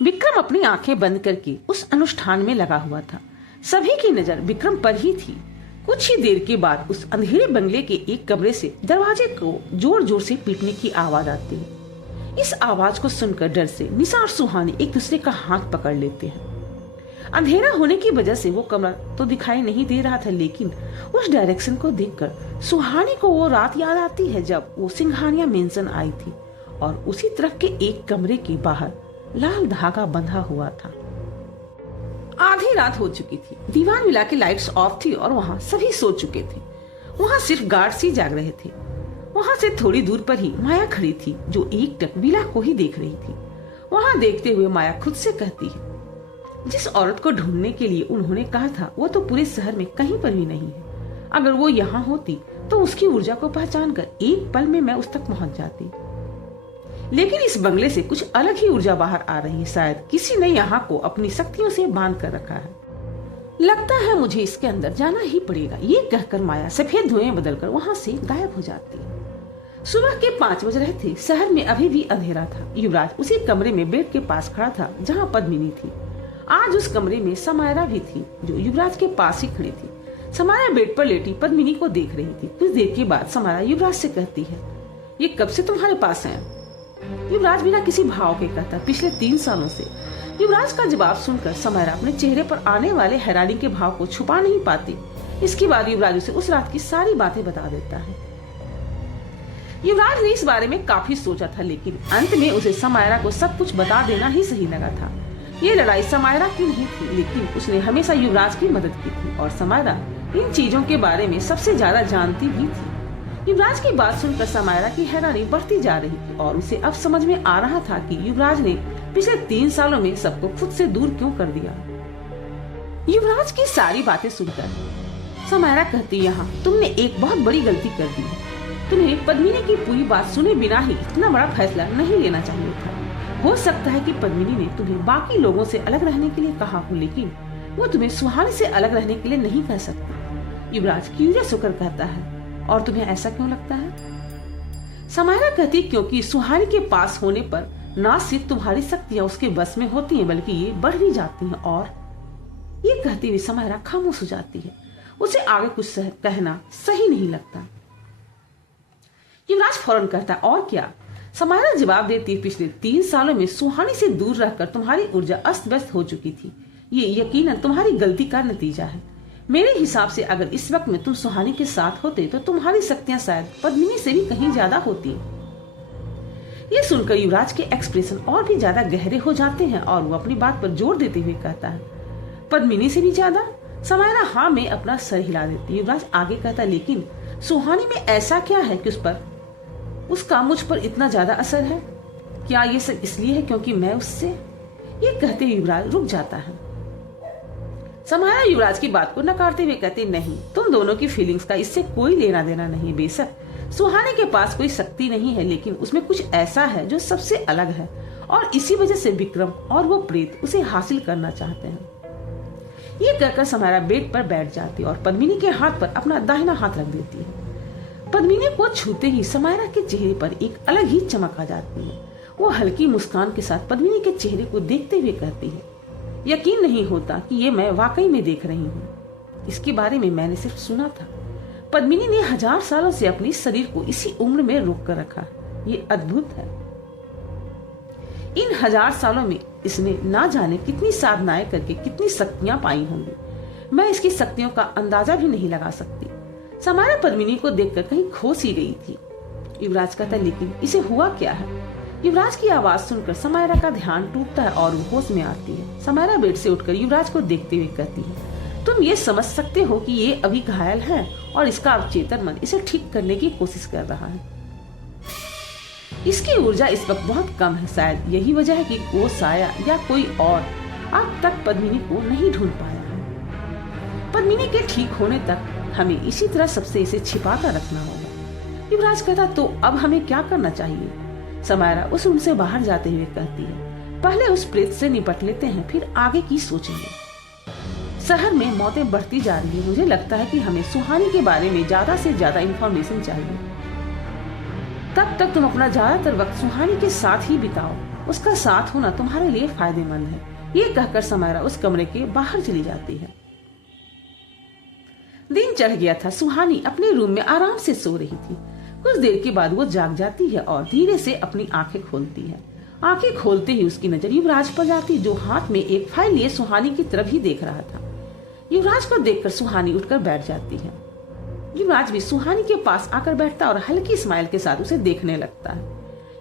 विक्रम अपनी आंखें बंद करके उस अनुष्ठान में लगा हुआ था। सभी की नजर विक्रम पर ही थी। कुछ ही देर के बाद उस अंधेरे बंगले के एक कमरे से दरवाजे को जोर जोर से पीटने की आवाज आती है। इस आवाज को सुनकर डर से निशा और सुहानी एक दूसरे का हाथ पकड़ लेते हैं। अंधेरा होने की वजह से वो कमरा तो दिखाई नहीं दे रहा था, लेकिन उस डायरेक्शन को देखकर सुहानी को वो रात याद आती है जब वो सिंघानिया मेंशन आई थी और उसी तरफ के एक कमरे के बाहर लाल धागा बंधा हुआ था। आधी रात हो चुकी थी। दीवार मिला के लाइट्स ऑफ थी और वहाँ सभी सो चुके थे। वहाँ सिर्फ गार्ड्स ही जाग रहे थे। वहाँ से थोड़ी दूर पर ही माया खड़ी थी जो एकटक विला को ही देख रही थी। वहाँ देखते हुए माया खुद से कहती है, जिस औरत को ढूंढने के लिए उन्होंने कहा था वो तो पूरे शहर में कहीं पर भी नहीं है। अगर वो यहाँ होती तो उसकी ऊर्जा को पहचान कर एक पल में मैं उस तक पहुंच जाती। लेकिन इस बंगले से कुछ अलग ही ऊर्जा बाहर आ रही है। शायद किसी ने यहाँ को अपनी शक्तियों से बांध कर रखा है। लगता है मुझे इसके अंदर जाना ही पड़ेगा। ये कहकर माया सफेद धुएं बदलकर वहाँ से गायब हो जाती है। सुबह के 5 बज रहे थे। शहर में अभी भी अंधेरा था। युवराज उसी कमरे में बेड के पास खड़ा था जहाँ पद्मिनी थी। आज उस कमरे में समायरा भी थी जो युवराज के पास ही खड़ी थी। समायरा बेड पर लेटी पद्मिनी को देख रही थी। कुछ देर के बाद समायरा युवराज से कहती है, ये कब से तुम्हारे पास है? युवराज बिना किसी भाव के कहता, पिछले 3 सालों से। युवराज का जवाब सुनकर समायरा अपने चेहरे पर आने वाले हैरानी के भाव को छुपा नहीं पाती। इसके बाद युवराज उसे उस रात की सारी बातें बता देता है। युवराज ने इस बारे में काफी सोचा था, लेकिन अंत में उसे समायरा को सब कुछ बता देना ही सही लगा था। ये लड़ाई समायरा की नहीं थी, लेकिन उसने हमेशा युवराज की मदद की थी और समायरा इन चीजों के बारे में सबसे ज्यादा जानती भी थी। युवराज की बात सुनकर समायरा की हैरानी बढ़ती जा रही थी और उसे अब समझ में आ रहा था कि युवराज ने पिछले 3 सालों में सबको खुद से दूर क्यों कर दिया। युवराज की सारी बातें सुनकर समायरा कहती, यहाँ तुमने एक बहुत बड़ी गलती कर दी है। तुम्हें पद्मिनी की पूरी बात सुने बिना ही इतना बड़ा फैसला नहीं लेना चाहिए था। हो सकता है कि पद्मिनी ने तुम्हें बाकी लोगों से अलग रहने के लिए कहा हो, लेकिन वो तुम्हें सुहानी से अलग रहने के लिए नहीं कह सकती। युवराज क्यूरियस होकर कहता है, और तुम्हें ऐसा क्यों लगता है? समायरा कहती, क्योंकि सुहानी के पास होने पर न सिर्फ तुम्हारी शक्तियां उसके बस में होती हैं, बल्कि ये बढ़ भी जाती हैं। और ये कहती हुई समायरा खामोश हो जाती है। उसे आगे कुछ कहना सही नहीं लगता। युवराज फौरन कहता, और क्या? समायरा जवाब देती, पिछले 3 सालों में सुहानी से दूर रहकर तुम्हारी ऊर्जा अस्त व्यस्त हो चुकी थी। ये यकीनन तुम्हारी गलती का नतीजा है। मेरे हिसाब से अगर इस वक्त में तुम सुहानी के साथ होते तो तुम्हारी शक्तियां शायद पद्मिनी से भी कहीं ज्यादा होती। ये सुनकर युवराज के एक्सप्रेशन और भी ज्यादा गहरे हो जाते हैं और वो अपनी बात पर जोर देते हुए कहता है, पद्मिनी से भी ज्यादा? समायरा हाँ में अपना सर हिला देती। युवराज आगे कहता, लेकिन सुहानी में ऐसा क्या है कि उसका मुझ पर इतना ज्यादा असर है? क्या ये सब इसलिए है क्योंकि मैं उससे? ये कहते युवराज रुक जाता है। समायरा युवराज की बात को नकारते हुए कहती, नहीं, तुम दोनों की फीलिंग्स का इससे कोई लेना देना नहीं। बेशक सुहानी के पास कोई शक्ति नहीं है, लेकिन उसमें कुछ ऐसा है जो सबसे अलग है और इसी वजह से विक्रम और वो प्रेत उसे हासिल करना चाहते हैं। ये कहकर समायरा बेड पर बैठ जाती और पद्मिनी के हाथ पर अपना दाहिना हाथ रख देती है। पद्मिनी को छूते ही समायरा के चेहरे पर एक अलग ही चमक आ जाती है। वो हल्की मुस्कान के साथ पद्मिनी के चेहरे को देखते हुए कहती है, यकीन नहीं होता कि ये मैं वाकई में देख रही हूँ। इसके बारे में मैंने सिर्फ सुना था। पद्मिनी ने 1000 सालों से अपने शरीर को इसी उम्र में रोक कर रखा। ये अद्भुत है। इन 1000 सालों में इसने ना जाने कितनी साधनाएं करके कितनी शक्तियां पाई होंगी। मैं इसकी शक्तियों का अंदाजा भी नहीं लगा सकती। समायरा पद्मिनी को देखकर कहीं खो सी गई थी। युवराज कहता, लेकिन इसे हुआ क्या है? युवराज की आवाज सुनकर समायरा का ध्यान टूटता है और वो होश में आती है। समायरा बेड से उठकर युवराज को देखते हुए कहती है, तुम ये समझ सकते हो कि ये अभी घायल है और इसका अवचेतन मन इसे ठीक करने की कोशिश कर रहा है। इसकी ऊर्जा इस वक्त बहुत कम है। शायद यही वजह है कि वो साया या कोई और अब तक पद्मिनी को नहीं ढूंढ पाया है। पद्मिनी के ठीक होने तक हमें इसी तरह सबसे इसे छिपा कर रखना होगा। युवराज कहता, तो अब हमें क्या करना चाहिए? समायरा उस रूम से बाहर जाते हुए कहती है, पहले उस प्रेत से निपट लेते हैं, फिर आगे की सोचेंगे। शहर में मौतें बढ़ती जा रही है। मुझे लगता है कि हमें सुहानी के बारे में ज्यादा से ज्यादा इंफॉर्मेशन चाहिए। तब तक तुम अपना ज्यादातर वक्त सुहानी के साथ ही बिताओ। उसका साथ होना तुम्हारे लिए फायदेमंद है। ये कहकर समायरा उस कमरे के बाहर चली जाती है। दिन चढ़ गया था। सुहानी अपने रूम में आराम से सो रही थी। कुछ देर के बाद वो जाग जाती है और धीरे से अपनी आंखें खोलती है। आंखें खोलते ही उसकी नजर युवराज पर जाती, जो हाथ में एक फाइल लिए सुहानी की तरफ ही देख रहा था। युवराज को देखकर सुहानी उठकर बैठ जाती है। युवराज भी सुहानी के पास आकर बैठता और हल्की स्माइल के साथ उसे देखने लगता है।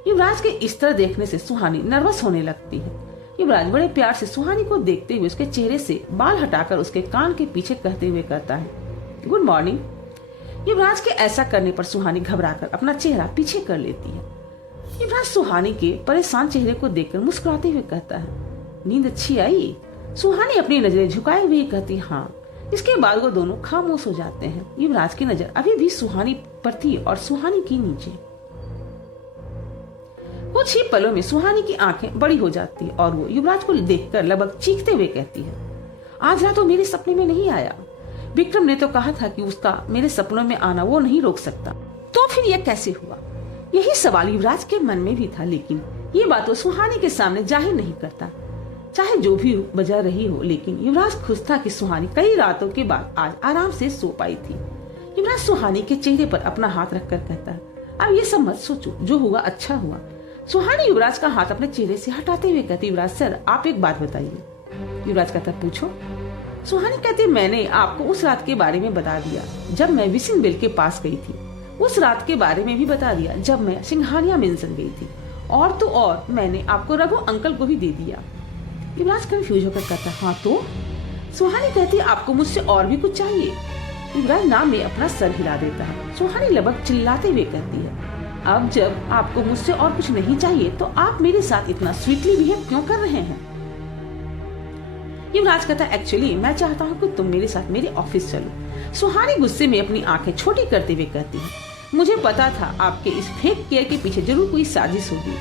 युवराज के इस तरह देखने से सुहानी नर्वस होने लगती है। युवराज बड़े प्यार से सुहानी को देखते हुए उसके चेहरे से बाल हटाकर उसके कान के पीछे कहते हुए कहता है, गुड मॉर्निंग। युवराज के ऐसा करने पर सुहानी घबराकर अपना चेहरा पीछे कर लेती है। युवराज सुहानी के परेशान चेहरे को देखकर मुस्कुराते हुए कहता है, नींद अच्छी आई? सुहानी अपनी नजरें झुकाए हुए कहती, हाँ। इसके बाद वो दोनों खामोश हो जाते हैं। युवराज की नजर अभी भी सुहानी पर थी और सुहानी की नीचे। कुछ ही पलों में सुहानी की आंखें बड़ी हो जाती है और वो युवराज को देखकर लगभग चीखते हुए कहती है, आज रात तो मेरे सपने में नहीं आया। विक्रम ने तो कहा था कि उसका मेरे सपनों में आना वो नहीं रोक सकता, तो फिर यह कैसे हुआ? यही सवाल युवराज के मन में भी था, लेकिन ये बात वो सुहानी के सामने जाहिर नहीं करता। चाहे जो भी वजह रही हो, लेकिन युवराज खुश था कि सुहानी कई रातों के बाद आज आराम से सो पाई थी। युवराज सुहानी के चेहरे पर अपना हाथ रखकर कहता है, अब ये सब मत सोचो, जो हुआ अच्छा हुआ। सुहानी युवराज का हाथ अपने चेहरे से हटाते हुए कहती, युवराज सर आप एक बात बताइए। युवराज कहता, पूछो। सुहानी कहती, मैंने आपको उस रात के बारे में बता दिया जब मैं विसिंग बिल के पास गई थी। उस रात के बारे में भी बता दिया जब मैं सिंघानिया मेंशन गई थी, और तो और मैंने आपको रघु अंकल को भी दे दिया। युवराज कंफ्यूज होकर कहता, हाँ तो? सुहानी कहती, आपको मुझसे और भी कुछ चाहिए? युवराज नाम में अपना सर हिला देता है। सुहानी लगभग चिल्लाते हुए कहती है, अब जब आपको मुझसे और कुछ नहीं चाहिए तो आप मेरे साथ इतना स्वीटली बिहेव क्यों कर रहे हैं? युवराज कहता, एक्चुअली मैं चाहता हूँ कि तुम मेरे साथ मेरे ऑफिस चलो। सुहानी गुस्से में अपनी आंखें छोटी करते हुए कहती है, मुझे पता था आपके इस फेक केयर के पीछे जरूर कोई साजिश होगी।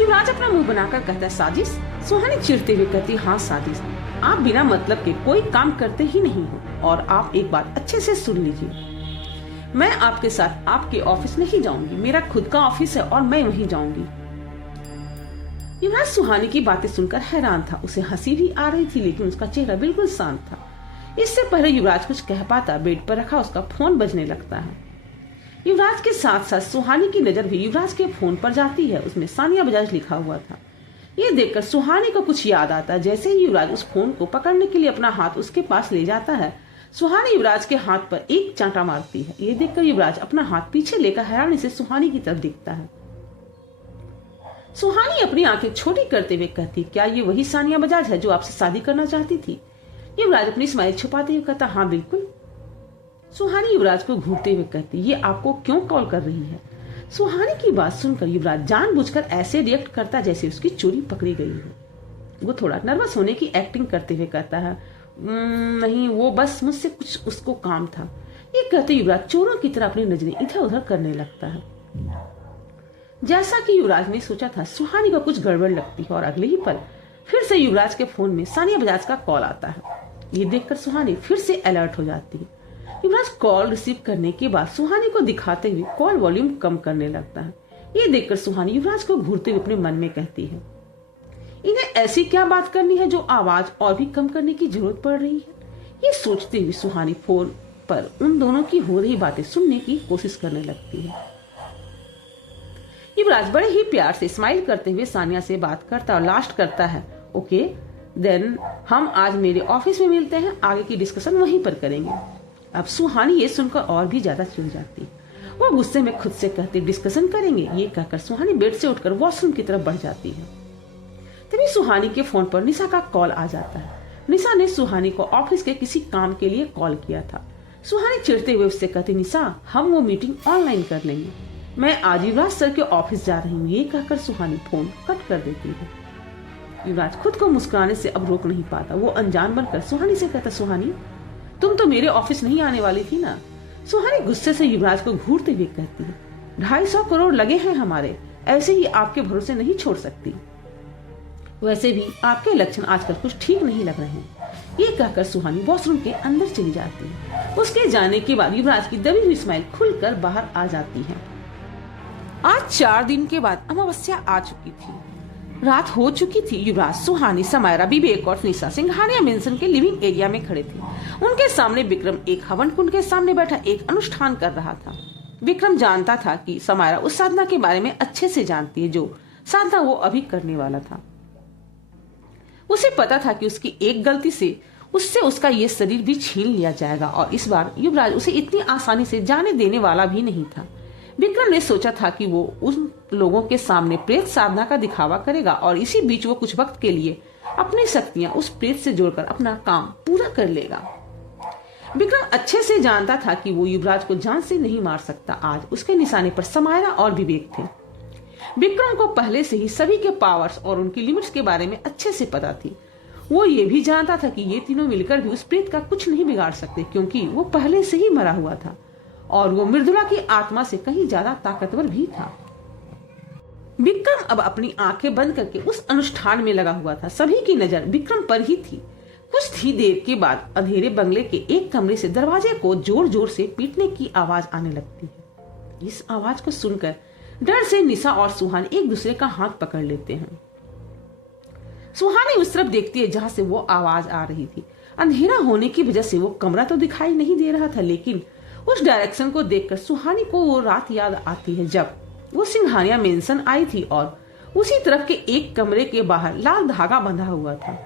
युवराज अपना मुंह बनाकर कहता है, साजिश? सुहानी चिढ़ते हुए कहती, हाँ साजिश। आप बिना मतलब के कोई काम करते ही नहीं हो। और आप एक बात अच्छे से सुन लीजिए, मैं आपके साथ आपके ऑफिस नहीं जाऊंगी। मेरा खुद का ऑफिस है और मैं वहीं जाऊंगी। युवराज सुहानी की बातें सुनकर हैरान था। उसे हंसी भी आ रही थी, लेकिन उसका चेहरा बिल्कुल शांत था। इससे पहले युवराज कुछ कह पाता, बेड पर रखा उसका फोन बजने लगता है। युवराज के साथ साथ सुहानी की नजर भी युवराज के फोन पर जाती है। उसमें सानिया बजाज लिखा हुआ था। ये देखकर सुहानी को कुछ याद आता। जैसे ही युवराज उस फोन को पकड़ने के लिए अपना हाथ उसके पास ले जाता है, सुहानी युवराज के हाथ पर एक चांटा मारती है। ये देखकर युवराज अपना हाथ पीछे लेकर हैरानी से सुहानी की तरफ देखता है। सुहानी अपनी आंखें छोटी करते हुए कहती, क्या ये वही सानिया बजाज है जो आपसे शादी करना चाहती थी? युवराज अपनी स्माइल छुपाते हुए कहता, हाँ बिल्कुल। सुहानी युवराज को घूरते हुए कहती, ये आपको क्यों कॉल कर रही है? सुहानी की बात सुनकर युवराज जानबूझकर ऐसे रिएक्ट करता जैसे उसकी चोरी पकड़ी गई हो। वो थोड़ा नर्वस होने की एक्टिंग करते हुए कहता है, नहीं, वो बस मुझसे कुछ उसको काम था। ये कहते युवराज चोरों की तरह अपनी नजरें इधर उधर करने लगता है। जैसा कि युवराज ने सोचा था, सुहानी को कुछ गड़बड़ लगती है और अगले ही पल फिर से युवराज के फोन में सानिया बजाज का कॉल आता है। ये देखकर सुहानी फिर से अलर्ट हो जाती है। युवराज कॉल रिसीव करने के बाद सुहानी को दिखाते हुए कॉल वॉल्यूम कम करने लगता है। ये देखकर सुहानी युवराज को घूरते हुए अपने मन में कहती है, इन्हें ऐसी क्या बात करनी है जो आवाज और भी कम करने की जरूरत पड़ रही है? ये सोचते हुए सुहानी फोन पर उन दोनों की हो रही बातें सुनने की कोशिश करने लगती है। युवराज बड़े ही प्यार से स्माइल करते हुए सानिया से बात करता और लास्ट करता है, ओके देन हम आज मेरे ऑफिस में मिलते हैं, आगे की डिस्कशन वहीं पर करेंगे। अब सुहानी ये सुनकर और भी ज्यादा चिढ़ जाती। वो गुस्से में खुद से कहती, डिस्कशन करेंगे? ये कहकर सुहानी बेड से उठकर वॉशरूम की तरफ बढ़ जाती है। तभी सुहानी के फोन पर निशा का कॉल आ जाता है। निशा ने सुहानी को ऑफिस के किसी काम के लिए कॉल किया था। सुहानी चिढ़ते हुए उससे कहती, निशा हम वो मीटिंग ऑनलाइन कर लेंगे, मैं आज युवराज सर के ऑफिस जा रही हूँ। ये कहकर सुहानी फोन कट कर देती है। युवराज खुद को मुस्कुराने से अब रोक नहीं पाता। वो अनजान बनकर सुहानी से कहता, सुहानी तुम तो मेरे ऑफिस नहीं आने वाली थी ना? सुहानी गुस्से से युवराज को घूरते हुए कहती है, 250 करोड़ लगे हैं हमारे, ऐसे ही आपके भरोसे नहीं छोड़ सकती। वैसे भी आपके लक्षण आजकल कुछ ठीक नहीं लग रहे हैं। ये कहकर सुहानी वॉशरूम के अंदर चली जाती है। उसके जाने के बाद युवराज की दबी हुई स्माइल खुलकर बाहर आ जाती है। आज आज 4 दिन के बाद अमावस्या आ चुकी थी। रात हो चुकी थी। युवराज, सुहानी, समायरा, विवेक और निशा सिंघानिया मेंशन के लिविंग एरिया में खड़े थे। उनके सामने विक्रम एक हवन कुंड के सामने बैठा एक अनुष्ठान कर रहा था। विक्रम जानता था कि समायरा उस साधना के बारे में अच्छे से जानती है जो साधना वो अभी करने वाला था। उसे पता था कि उसकी एक गलती से उससे उसका ये शरीर भी छीन लिया जाएगा और इस बार युवराज उसे इतनी आसानी से जाने देने वाला भी नहीं था। विक्रम ने सोचा था कि वो उन लोगों के सामने प्रेत साधना का दिखावा करेगा और इसी बीच वो कुछ वक्त के लिए अपनी शक्तियां उस प्रेत से जोड़कर अपना काम पूरा कर लेगा। विक्रम अच्छे से जानता था कि वो युवराज को जान से नहीं मार सकता। आज उसके निशाने पर समायरा और विवेक थे। विक्रम को पहले से ही सभी के पावर्स और उनकी लिमिट्स के बारे में अच्छे से पता थी। वो ये भी जानता था कि ये तीनों मिलकर भी उस प्रेत का कुछ नहीं बिगाड़ सकते क्योंकि वो पहले से ही मरा हुआ था और वो मृदुला की आत्मा से कहीं ज्यादा ताकतवर भी था। विक्रम अब अपनी आंखें बंद करके उस अनुष्ठान में लगा हुआ था। सभी की नजर विक्रम पर ही थी। कुछ ही देर के बाद अंधेरे बंगले के एक कमरे से दरवाजे को जोर जोर से पीटने की आवाज आने लगती है। इस आवाज को सुनकर डर से निशा और सुहानी एक दूसरे का हाथ पकड़ लेते हैं। सुहानी उस तरफ देखती है जहां से वो आवाज आ रही थी। अंधेरा होने की वजह से वो कमरा तो दिखाई नहीं दे रहा था, लेकिन उस डायरेक्शन को देखकर सुहानी को वो रात याद आती है जब वो सिंघानिया मेंशन आई थी और उसी तरफ के एक कमरे के बाहर लाल धागा बंधा हुआ था।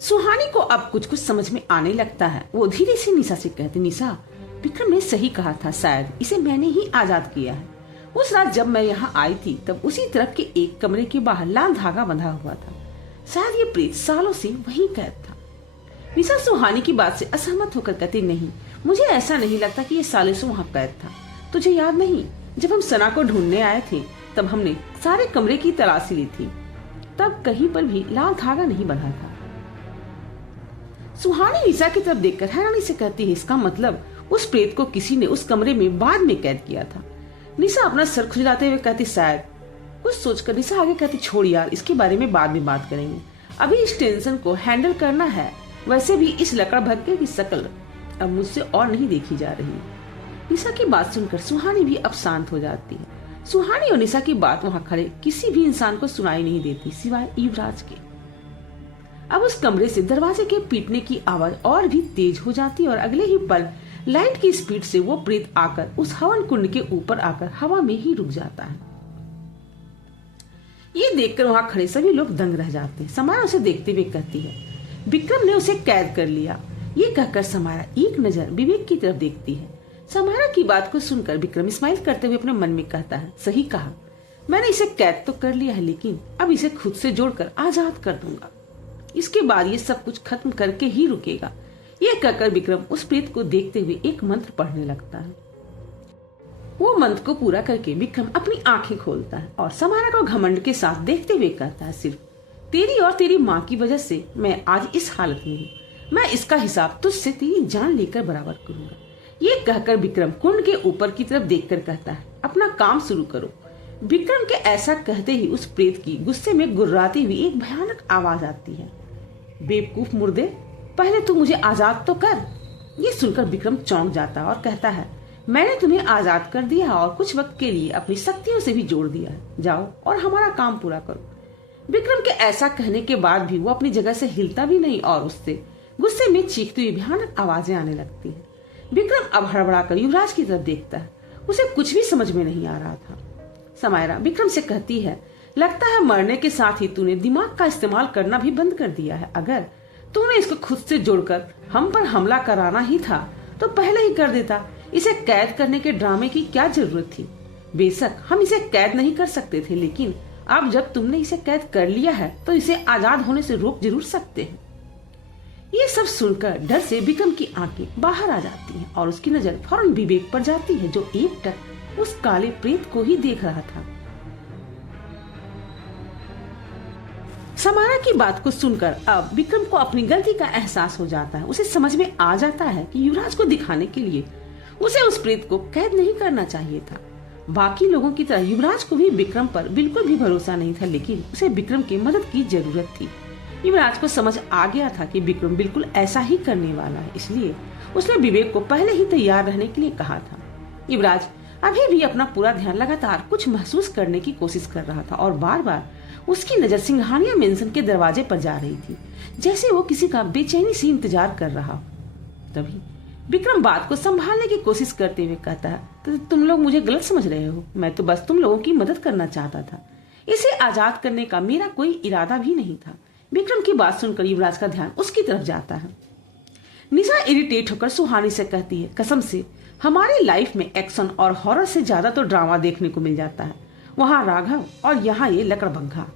सुहानी को अब कुछ कुछ समझ में आने लगता है। वो धीरे से निशा से कहती, निशा, विक्रम ने सही कहा था, शायद इसे मैंने ही आजाद किया है। उस रात जब मैं यहाँ आई थी तब उसी तरफ के एक कमरे के बाहर लाल धागा बंधा हुआ था। शायद ये प्रेत सालों से वहीं कैद था। निशा सुहानी की बात से असहमत होकर कहती, नहीं, मुझे ऐसा नहीं लगता कि ये सालों से वहाँ कैद था। तुझे याद नहीं, जब हम सना को ढूंढने आए थे तब हमने सारे कमरे की तलाशी ली थी, तब कहीं पर भी लाल धागा नहीं बंधा था। सुहानी निशा की तरफ देखकर हैरानी से कहती है, इसका मतलब उस प्रेत को किसी ने उस कमरे में बाद में कैद किया था। निशा अपना सर खुजलाते हुए कहती, शायद। कुछ सोचकर निशा आगे कहती, छोड़ यार, इसके बारे में बाद में बात करेंगे, अभी इस टेंशन को हैंडल करना है। वैसे भी इस लकड़ भग्गे की शक्ल अब मुझसे और नहीं देखी जा रही। निशा की बात सुनकर सुहानी भी अब शांत हो जाती है। सुहानी और निशा की बात वहाँ खड़े किसी भी इंसान को सुनाई नहीं देती सिवाय युवराज के। अब उस कमरे से दरवाजे के पीटने की आवाज और भी तेज हो जाती है और अगले ही पल लाइट की स्पीड से वो प्रेत आकर उस हवन कुंड के ऊपर आकर हवा में ही रुक जाता है। ये देखकर वहां खड़े सभी लोग दंग रह जाते हैं। समायरा उसे देखते हुए कहती है, विक्रम ने उसे कैद कर लिया। ये कहकर समायरा एक नजर विवेक की तरफ देखती है। समायरा की बात को सुनकर विक्रम स्माइल करते हुए अपने मन में कहता है, सही कहा, मैंने इसे कैद तो कर लिया है, लेकिन अब इसे खुद से जोड़कर आजाद कर दूंगा। इसके बाद ये सब कुछ खत्म करके ही रुकेगा। ये कहकर विक्रम उस प्रेत को देखते हुए एक मंत्र पढ़ने लगता है। वो मंत्र को पूरा करके विक्रम अपनी आंखें खोलता है और समायरा को घमंड के साथ देखते हुए कहता है, सिर्फ तेरी और तेरी माँ की वजह से मैं आज इस हालत में हूँ। मैं इसका हिसाब तुझसे तेरी जान लेकर बराबर करूंगा। ये कहकर विक्रम कुंड के ऊपर की तरफ देखकर कहता है, अपना काम शुरू करो। विक्रम के ऐसा कहते ही उस प्रेत की गुस्से में गुर्राती हुई एक भयानक आवाज आती है, बेवकूफ मुर्दे, पहले तू मुझे आजाद तो कर। ये सुनकर विक्रम चौंक जाता है और कहता है, मैंने तुम्हें आजाद कर दिया और कुछ वक्त के लिए अपनी शक्तियों से भी जोड़ दिया है। जाओ और हमारा काम पूरा करो। विक्रम के ऐसा कहने के बाद भी वो अपनी जगह से हिलता भी नहीं और उससे गुस्से में चीखती हुई भयानक आवाजें आने लगती है। विक्रम अब हड़बड़ाकर युवराज की तरफ देखता है। उसे कुछ भी समझ में नहीं आ रहा था। समायरा विक्रम से कहती है, लगता है मरने के साथ ही तूने दिमाग का इस्तेमाल करना भी बंद कर दिया है। अगर तूने इसको खुद से जोड़कर हम पर हमला कराना ही था तो पहले ही कर देता। इसे कैद करने के ड्रामे की क्या जरूरत थी? बेशक हम इसे कैद नहीं कर सकते थे, लेकिन अब जब तुमने इसे कैद कर लिया है तो इसे आजाद होने से रोक जरूर सकते हैं। ये सब सुनकर डर से विक्रम की आंखें बाहर आ जाती हैं और उसकी नजर फौरन विवेक पर जाती है, जो एकटक उस काले प्रेत को ही देख रहा था। समायरा की बात को सुनकर अब विक्रम को अपनी गलती का एहसास हो जाता है। उसे समझ में आ जाता है कि युवराज को दिखाने के लिए उसे उस प्रेत को कैद नहीं करना चाहिए था। बाकी लोगों की तरह युवराज को भी विक्रम पर बिल्कुल भी भरोसा नहीं था, लेकिन उसे विक्रम की मदद की जरूरत थी। युवराज को समझ आ गया था कि विक्रम बिल्कुल ऐसा ही करने वाला है, इसलिए उसने विवेक को पहले ही तैयार रहने के लिए कहा था। युवराज, अभी भी अपना पूरा ध्यान लगातार कुछ महसूस करने की कोशिश कर रहा था और बार बार उसकी नजर सिंघानिया मेंशन के दरवाजे पर जा रही थी, जैसे वो किसी का बेचैनी से इंतजार कर रहा हो। तभी विक्रम बात को संभालने की कोशिश करते हुए कहता है, तो तुम लोग मुझे गलत समझ रहे हो, मैं तो बस तुम लोगों की मदद करना चाहता था, इसे आजाद करने का मेरा कोई इरादा भी नहीं था। विक्रम की बात सुनकर युवराज का ध्यान उसकी तरफ जाता है। निशा इरिटेट होकर सुहानी से कहती है, कसम से हमारी लाइफ में एक्शन और हॉरर से ज्यादा तो ड्रामा देखने को मिल जाता है, वहां राघव और यहाँ ये लकड़बग्घा।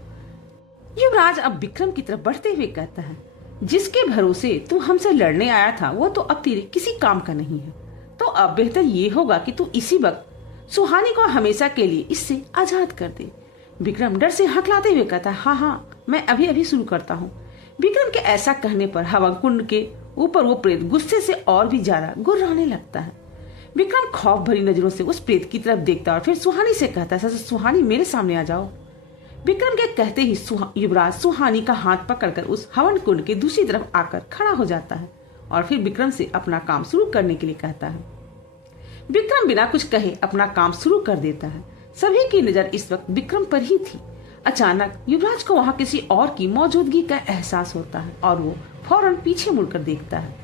युवराज अब विक्रम की तरफ बढ़ते हुए कहता है, जिसके भरोसे तू हमसे लड़ने आया था वो तो अब तेरे किसी काम का नहीं है, तो अब बेहतर ये होगा कि तू इसी वक्त सुहानी को हमेशा के लिए इससे आजाद कर दे। विक्रम डर से हकलाते हुए कहता है, हाँ हाँ मैं अभी अभी शुरू करता हूँ। विक्रम के ऐसा कहने पर हवन कुंड के ऊपर वो प्रेत गुस्से से और भी ज्यादा गुर्राने लगता है। विक्रम खौफ भरी नजरों से उस प्रेत की तरफ देखता है और फिर सुहानी से कहता है, सुहानी मेरे सामने आ जाओ। विक्रम के कहते ही युवराज सुहानी का हाथ पकड़कर उस हवन कुंड के दूसरी तरफ आकर खड़ा हो जाता है और फिर विक्रम से अपना काम शुरू करने के लिए कहता है। विक्रम बिना कुछ कहे अपना काम शुरू कर देता है। सभी की नजर इस वक्त विक्रम पर ही थी। अचानक युवराज को वहां किसी और की मौजूदगी का एहसास होता है और वो फौरन पीछे मुड़कर देखता है।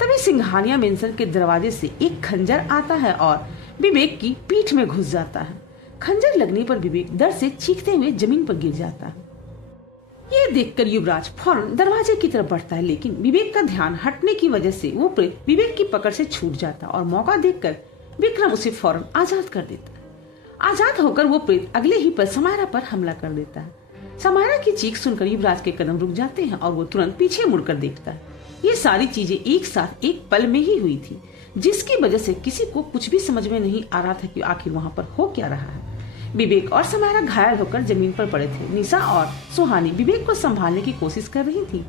तभी सिंघानिया मेंशन के दरवाजे से एक खंजर आता है और विवेक की पीठ में घुस जाता है। खंजर लगने पर विवेक दर्द से चीखते हुए जमीन पर गिर जाता है। ये देखकर युवराज फौरन दरवाजे की तरफ बढ़ता है, लेकिन विवेक का ध्यान हटने की वजह से वो प्रेत विवेक की पकड़ से छूट जाता है और मौका देखकर विक्रम उसे फौरन आजाद कर देता है। आजाद होकर वो प्रेत अगले ही पल समायरा पर हमला कर देता है। समायरा की चीख सुनकर युवराज के कदम रुक जाते हैं और वो तुरंत पीछे मुड़कर देखता है। ये सारी चीजें एक साथ एक पल में ही हुई थी, जिसकी वजह से किसी को कुछ भी समझ में नहीं आ रहा था कि आखिर वहाँ पर हो क्या रहा है। विवेक और समायरा घायल होकर जमीन पर पड़े थे। निशा और सुहानी विवेक को संभालने की कोशिश कर रही थी।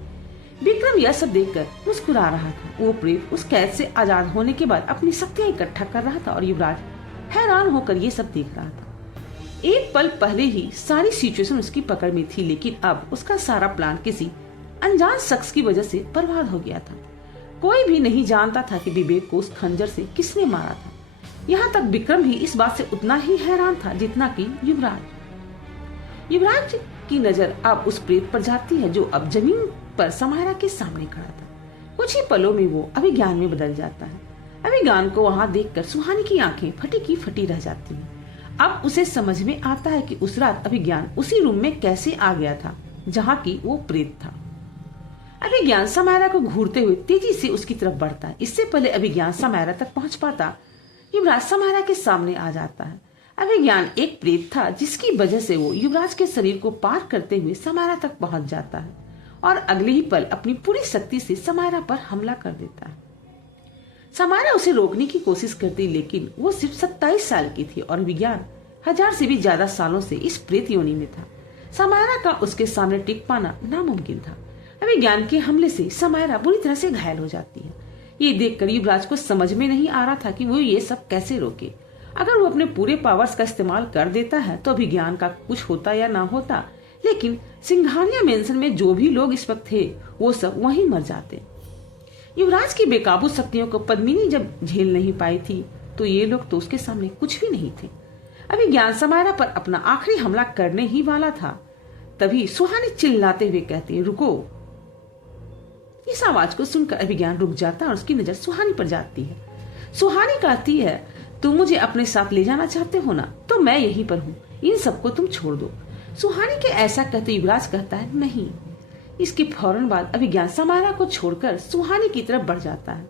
विक्रम यह सब देखकर मुस्कुरा रहा था। वो प्रेत उस कैद से आजाद होने के बाद अपनी शक्तियां इकट्ठा कर रहा था और युवराज हैरान होकर ये सब देख रहा था। एक पल पहले ही सारी सिचुएशन उसकी पकड़ में थी, लेकिन अब उसका सारा प्लान किसी अनजान शख्स की वजह से बर्बाद हो गया था। कोई भी नहीं जानता था कि विवेक को उस खंजर से किसने मारा था। यहाँ तक विक्रम भी इस बात से उतना ही हैरान था जितना कि युवराज। युवराज की नजर अब उस प्रेत पर जाती है जो अब जमीन पर समायरा के सामने खड़ा था। कुछ ही पलों में वो अभिज्ञान में बदल जाता है। अभिज्ञान को वहां देखकर सुहानी की आंखें फटी की फटी रह जाती हैं। अब उसे समझ में आता है कि उस रात अभिज्ञान उसी रूम में कैसे आ गया था जहाँ की वो प्रेत था। अभिज्ञान समायरा को घूरते हुए तेजी से उसकी तरफ बढ़ता है। इससे पहले अभिज्ञान समायरा तक पहुंच पाता, युवराज समायरा के सामने आ जाता है। अभिज्ञान एक प्रेत था जिसकी वजह से वो युवराज के शरीर को पार करते हुए समायरा तक पहुंच जाता है और अगले ही पल अपनी पूरी शक्ति से समायरा पर हमला कर देता है। समायरा उसे रोकने की कोशिश करती, लेकिन वो सिर्फ 27 साल की थी और विज्ञान 1000 से भी ज्यादा सालों से इस प्रेत योनि में था। समायरा का उसके सामने टिक पाना नामुमकिन था। अभिज्ञान के हमले से समायरा बुरी तरह से घायल हो जाती है। ये देखकर युवराज को समझ में नहीं आ रहा था कि वो ये सब कैसे रोके। अगर वो अपने पूरे पावर्स का इस्तेमाल कर देता है तो अभिज्ञान का कुछ होता या ना होता, लेकिन सिंघानिया मेंशन में जो भी लोग इस वक्त थे वो सब वहीं मर जाते। युवराज की बेकाबू शक्तियों को पद्मिनी जब झेल नहीं पाई थी तो ये लोग तो उसके सामने कुछ भी नहीं थे। अभिज्ञान समायरा पर अपना आखिरी हमला करने ही वाला था। तभी सुहानी चिल्लाते हुए कहती है, रुको। इस आवाज को सुनकर अभिज्ञान रुक जाता है और उसकी नजर सुहानी पर जाती है। सुहानी कहती है, तुम मुझे अपने साथ ले जाना चाहते हो ना, तो मैं यहीं पर हूँ, इन सबको तुम छोड़ दो। सुहानी के ऐसा कहते युवराज कहता है, नहीं। इसके फौरन बाद अभिज्ञान समायरा को छोड़कर सुहानी की तरफ बढ़ जाता है।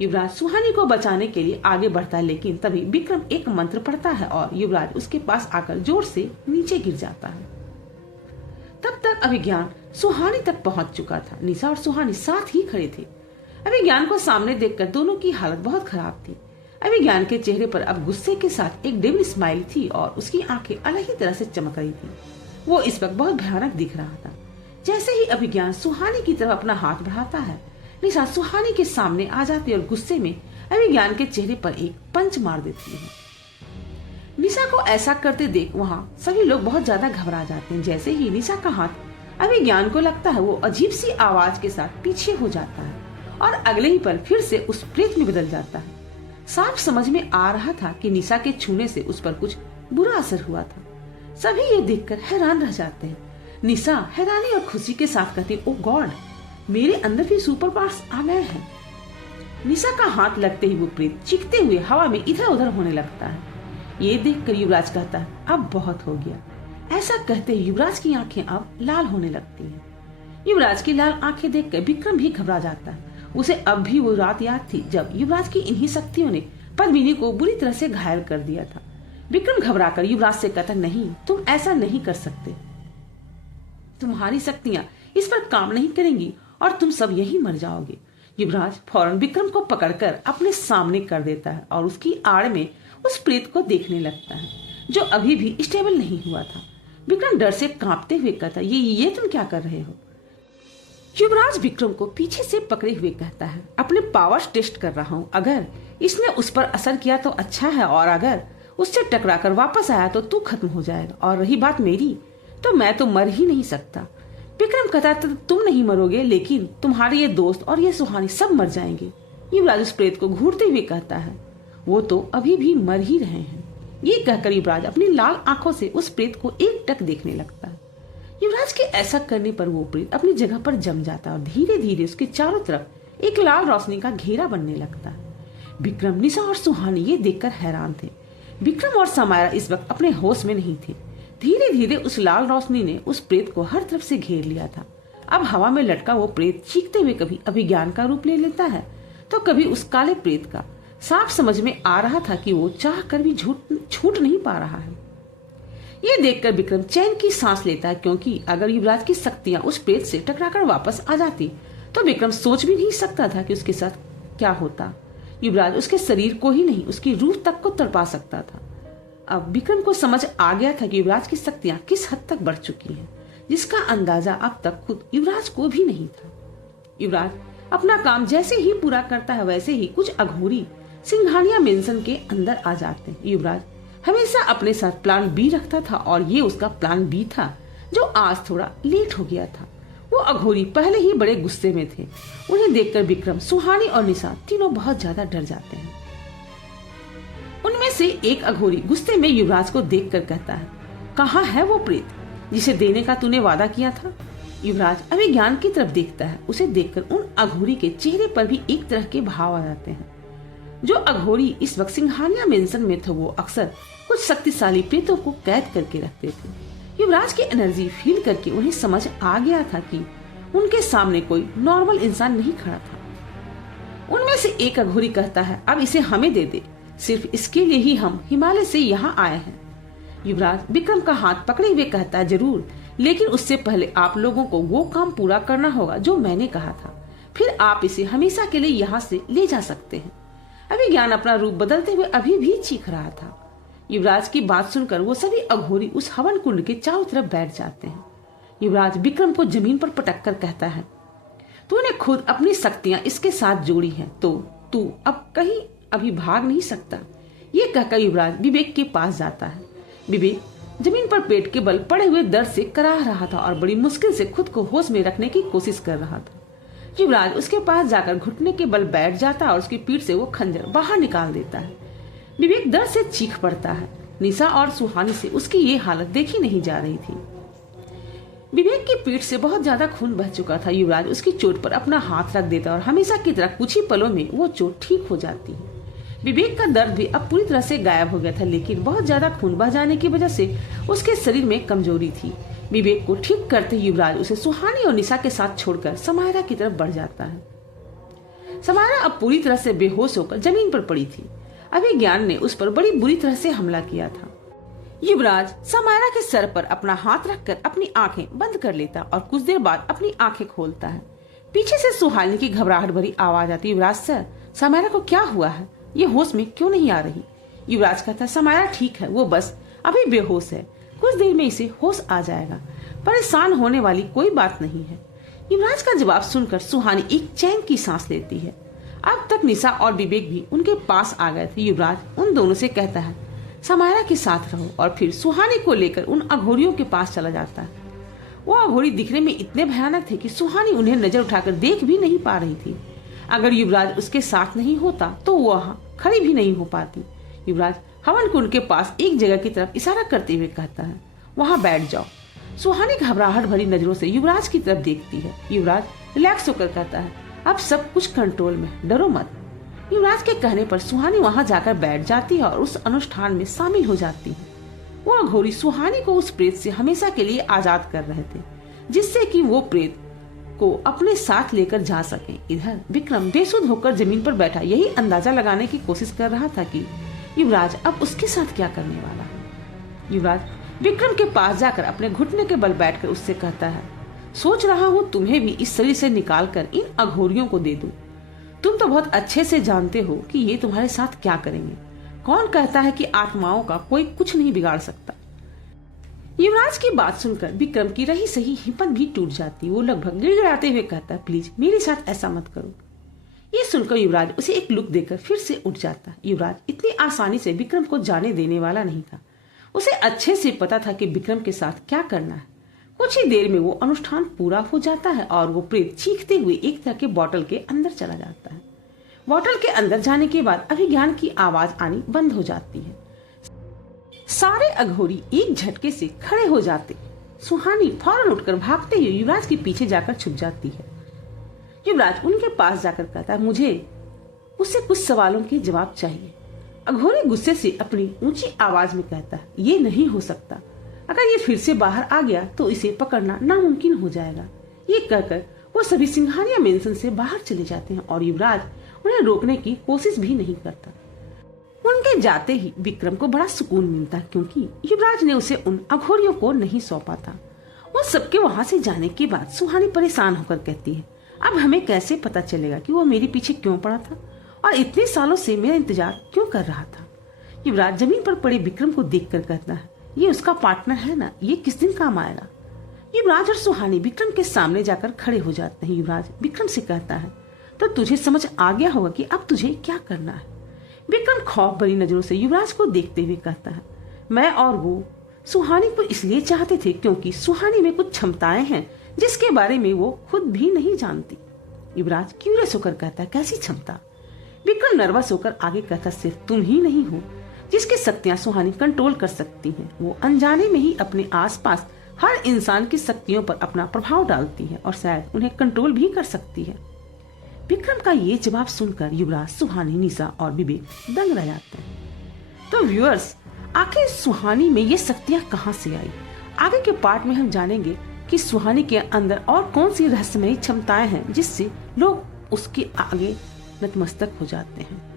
युवराज सुहानी को बचाने के लिए आगे बढ़ता है, लेकिन तभी विक्रम एक मंत्र पढ़ता है और युवराज उसके पास आकर जोर से नीचे गिर जाता है। तब तक अभिज्ञान सुहानी तक पहुंच चुका था। निशा और सुहानी साथ ही खड़े थे। अभिज्ञान को सामने देखकर दोनों की हालत बहुत खराब थी। अभिज्ञान के चेहरे पर अब गुस्से के साथ एक डेविल स्माइल थी और उसकी आंखें अलग ही तरह से चमक रही थी। वो इस वक्त बहुत भयानक दिख रहा था। जैसे ही अभिज्ञान सुहानी की तरफ अपना हाथ बढ़ाता है, निशा सुहानी के सामने आ जाती है और गुस्से में अभिज्ञान के चेहरे पर एक पंच मार देती है। निशा को ऐसा करते देख वहाँ सभी लोग बहुत ज्यादा घबरा जाते हैं। जैसे ही निशा का हाथ अभिज्ञान को लगता है, वो अजीब सी आवाज के साथ पीछे हो जाता है और अगले ही पल फिर से उस प्रेत में बदल जाता है। साफ समझ में आ रहा था कि निशा के छूने से उस पर कुछ बुरा असर हुआ था। सभी ये देखकर हैरान रह जाते हैं। निशा हैरानी और खुशी के साथ कहती, ओ गॉड, मेरे अंदर भी सुपर पावर्स आ गए हैं। निशा का हाथ लगते ही वो प्रेत चीखते हुए हवा में इधर उधर होने लगता है। ये देखकर युवराज कहता है, अब बहुत हो गया। ऐसा कहते ही युवराज की आंखें अब लाल होने लगती हैं। युवराज की लाल आंखें देखकर विक्रम भी घबरा जाता है। उसे अब भी वो रात याद थी जब युवराज की इन्हीं शक्तियों ने पद्मिनी को बुरी तरह से घायल कर दिया था। विक्रम घबराकर युवराज से कहता, नहीं, तुम ऐसा नहीं कर सकते। तुम्हारी शक्तियां इस पर काम नहीं करेंगी और तुम सब यही मर जाओगे। युवराज फौरन विक्रम को पकड़कर अपने सामने कर देता है और उसकी आड़ में उस प्रेत को देखने लगता है जो अभी भी स्टेबल नहीं हुआ था। विक्रम डर से कांपते हुए कहता, ये तुम क्या कर रहे हो? युवराज विक्रम को पीछे से पकड़े हुए कहता है, अपने पावर्स टेस्ट कर रहा हूँ। अगर इसने उस पर असर किया तो अच्छा है, और अगर उससे टकराकर वापस आया तो तू खत्म हो जाएगा। और रही बात मेरी, तो मैं तो मर ही नहीं सकता। विक्रम कहता, तो तुम नहीं मरोगे, लेकिन तुम्हारे ये दोस्त और ये सुहानी सब मर जाएंगे। युवराज उस प्रेत को घूरते हुए कहता है, वो तो अभी भी मर ही रहे हैं। ये कहकर युवराज अपनी लाल आंखों से उस प्रेत को एकटक देखने लगता है। युवराज के ऐसा करने पर वो प्रेत अपनी जगह पर जम जाता है और धीरे धीरे उसके चारों तरफ एक लाल रोशनी का घेरा बनने लगता है। विक्रम, निशा और सुहानी ये देखकर हैरान थे। विक्रम और समायरा इस वक्त अपने होश में नहीं थे। धीरे धीरे उस लाल रोशनी ने उस प्रेत को हर तरफ से घेर लिया था। अब हवा में लटका वो प्रेत चीखते हुए कभी अभिज्ञान का रूप ले लेता है तो कभी उस काले प्रेत का। साफ समझ में आ रहा था कि वो चाह कर भी छूट नहीं पा रहा है। ये देखकर विक्रम चैन की सांस लेता है, क्योंकि अगर युवराज की शक्तियां उस प्रेत से टकराकर वापस आ जाती तो विक्रम सोच भी नहीं सकता था कि उसके साथ क्या होता। युवराज उसके शरीर को ही नहीं, उसकी रूह तक को तड़पा सकता था। अब विक्रम को समझ आ गया था कि युवराज की शक्तियां किस हद तक बढ़ चुकी हैं, जिसका अंदाजा अब तक खुद युवराज को भी नहीं था। युवराज अपना काम जैसे ही पूरा करता है वैसे ही कुछ अघोरी सिंघानिया मेंशन के अंदर आ जाते हैं। युवराज हमेशा अपने साथ प्लान बी रखता था और ये उसका प्लान बी था, जो आज थोड़ा लेट हो गया था। वो अघोरी पहले ही बड़े गुस्से में थे। उन्हें देखकर विक्रम, सुहानी और निशा तीनों बहुत ज्यादा डर जाते हैं। उनमें से एक अघोरी गुस्से में युवराज को देखकर कहता है, कहाँ है वो प्रेत जिसे देने का तूने वादा किया था? युवराज अभिज्ञान की तरफ देखता है। उसे देखकर उन अघोरी के चेहरे पर भी एक तरह के भाव आ जाते हैं। जो अघोरी इस वक्त सिंघानिया मेंशन में थे वो अक्सर कुछ शक्तिशाली प्रेतों को कैद करके रखते थे। युवराज की एनर्जी फील करके उन्हें समझ आ गया था कि उनके सामने कोई नॉर्मल इंसान नहीं खड़ा था। उनमें से एक अघोरी कहता है, अब इसे हमें दे दे, सिर्फ इसके लिए ही हम हिमालय से यहाँ आए हैं। युवराज विक्रम का हाथ पकड़े हुए कहता है, जरूर, लेकिन उससे पहले आप लोगों को वो काम पूरा करना होगा जो मैंने कहा था, फिर आप इसे हमेशा के लिए यहाँ से ले जा सकते हैं। अभिज्ञान अपना रूप बदलते हुए अभी भी चीख रहा था। युवराज की बात सुनकर वो सभी अघोरी उस हवन कुंड के चारों तरफ बैठ जाते हैं। युवराज विक्रम को जमीन पर पटक कर कहता है, तूने खुद अपनी शक्तियां इसके साथ जोड़ी हैं, तो तू अब कहीं अभी भाग नहीं सकता। ये कहकर युवराज विवेक के पास जाता है। विवेक जमीन पर पेट के बल पड़े हुए दर्द से कराह रहा था और बड़ी मुश्किल से खुद को होश में रखने की कोशिश कर रहा था। युवराज उसके पास जाकर घुटने के बल बैठ जाता है और उसकी पीठ से वो खंजर बाहर निकाल देता है। विवेक दर्द से चीख पड़ता है। निशा और सुहानी से उसकी ये हालत देखी नहीं जा रही थी। विवेक की पीठ से बहुत ज्यादा खून बह चुका था। युवराज उसकी चोट पर अपना हाथ रख देता और हमेशा की तरह कुछ ही पलों में वो चोट ठीक हो जाती है। विवेक का दर्द भी अब पूरी तरह से गायब हो गया था, लेकिन बहुत ज्यादा खून बह जाने की वजह से उसके शरीर में कमजोरी थी। विवेक को ठीक करते युवराज उसे सुहानी और निशा के साथ छोड़कर समायरा की तरफ बढ़ जाता है। समायरा अब पूरी तरह से बेहोश होकर जमीन पर पड़ी थी। अभिज्ञान ने उस पर बड़ी बुरी तरह से हमला किया था। युवराज समायरा के सर पर अपना हाथ रखकर अपनी आंखें बंद कर लेता और कुछ देर बाद अपनी आंखें खोलता है। पीछे से सुहानी की घबराहट भरी आवाज आती, युवराज सर, समायरा को क्या हुआ है? ये होश में क्यों नहीं आ रही? युवराज कहता, समायरा ठीक है, वो बस अभी बेहोश है, कुछ देर में इसे होश आ जाएगा, परेशान होने वाली कोई बात नहीं है। युवराज का जवाब सुनकर सुहानी एक चैन की सांस लेती है। अब तक निशा और विवेक भी उनके पास आ गए थे। युवराज उन दोनों से कहता है, समायरा के साथ रहो, और फिर सुहानी को लेकर उन अघोरियों के पास चला जाता है। वो अघोरी दिखने में इतने भयानक थे कि सुहानी उन्हें नजर उठाकर देख भी नहीं पा रही थी। अगर युवराज उसके साथ नहीं होता तो वह खड़ी भी नहीं हो पाती। युवराज हवन कुंड के पास एक जगह की तरफ इशारा करते हुए कहता है, वहां बैठ जाओ। सुहानी घबराहट भरी नजरों से युवराज की तरफ देखती है। युवराज रिलैक्स होकर कहता है, अब सब कुछ कंट्रोल में, डरो मत। युवराज के कहने पर सुहानी वहां जाकर बैठ जाती है और उस अनुष्ठान में शामिल हो जाती है। वो अघोरी सुहानी को उस प्रेत से हमेशा के लिए आजाद कर रहे थे, जिससे कि वो प्रेत को अपने साथ लेकर जा सके। इधर विक्रम बेसुध होकर जमीन पर बैठा यही अंदाजा लगाने की कोशिश कर रहा था कि युवराज अब उसके साथ क्या करने वाला है। युवराज विक्रम के पास जाकर अपने घुटने के बल बैठकर उससे कहता है, सोच रहा हूँ तुम्हें भी इस शरीर से निकालकर इन अघोरियों को दे दूं। तुम तो बहुत अच्छे से जानते हो कि ये तुम्हारे साथ क्या करेंगे। कौन कहता है कि आत्माओं का कोई कुछ नहीं बिगाड़ सकता। युवराज की बात सुनकर विक्रम की रही सही हिम्मत भी टूट जाती। वो लगभग गिड़गिड़ाते हुए कहता, प्लीज मेरे साथ ऐसा मत करो। ये सुनकर युवराज उसे एक लुक देकर फिर से उठ जाता। युवराज इतनी आसानी से विक्रम को जाने देने वाला नहीं था। उसे अच्छे से पता था कि विक्रम के साथ क्या करना है। कुछ ही देर में वो अनुष्ठान पूरा हो जाता है और वो प्रेत चीखते हुए एक तरह के बॉटल के अंदर चला जाता है। बॉटल के अंदर जाने के बाद अभिज्ञान की आवाज आनी बंद हो जाती है। सारे अघोरी एक झटके से खड़े हो जाते। सुहानी फौरन उठकर भागते हुए युवराज के पीछे जाकर छुप जाती है। युवराज उनके पास जाकर कहता है, मुझे उससे कुछ सवालों के जवाब चाहिए। अघोरी गुस्से से अपनी ऊंची आवाज में कहता है, ये नहीं हो सकता। अगर ये फिर से बाहर आ गया तो इसे पकड़ना नामुमकिन हो जाएगा। ये कहकर वो सभी सिंघानिया मेंशन से बाहर चले जाते हैं और युवराज उन्हें रोकने की कोशिश भी नहीं करता। उनके जाते ही विक्रम को बड़ा सुकून मिलता है, क्योंकि युवराज ने उसे उन अघोरियों को नहीं सौंपा था। उन सबके वहां से जाने के बाद सुहानी परेशान होकर कहती है, अब हमें कैसे पता चलेगा कि वो मेरे पीछे क्यों पड़ा था और इतने सालों से मेरा इंतजार क्यों कर रहा था। युवराज जमीन पर पड़े विक्रम को देखकर कहता है, ये उसका पार्टनर है ना, ये किस दिन काम आएगा। युवराज और सुहानी विक्रम के सामने जाकर खड़े हो जाते हैं। युवराज विक्रम से कहता है, तो तुझे समझ आ गया होगा कि अब तुझे क्या करना है। विक्रम खौफ भरी नजरों से युवराज को देखते हुए कहता है, मैं और वो सुहानी को इसलिए चाहते थे क्योंकि सुहानी में कुछ क्षमताएं हैं जिसके बारे में वो खुद भी नहीं जानती। युवराज क्यूरियस होकर कहता है, कैसी क्षमता। विक्रम नर्वस होकर आगे कहता, सिर्फ तुम ही नहीं हो जिसकी शक्तियां सुहानी कंट्रोल कर सकती हैं। वो अनजाने में ही अपने आसपास हर इंसान की शक्तियों पर अपना प्रभाव डालती है और शायद उन्हें कंट्रोल भी कर सकती है। विक्रम का ये जवाब सुनकर युवराज, सुहानी, निशा और विवेक दंग रह जाते हैं। तो व्यूअर्स, आखिर सुहानी में ये शक्तियां कहां से आई? आगे के पार्ट में हम जानेंगे कि सुहानी के अंदर और कौन सी रहस्यमयी क्षमताएं हैं जिससे लोग उसके आगे नतमस्तक हो जाते हैं।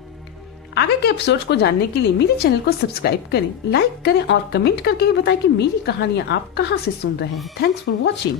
आगे के एपिसोड्स को जानने के लिए मेरे चैनल को सब्सक्राइब करें, लाइक करें और कमेंट करके भी बताएं कि मेरी कहानियां आप कहां से सुन रहे हैं। Thanks for watching.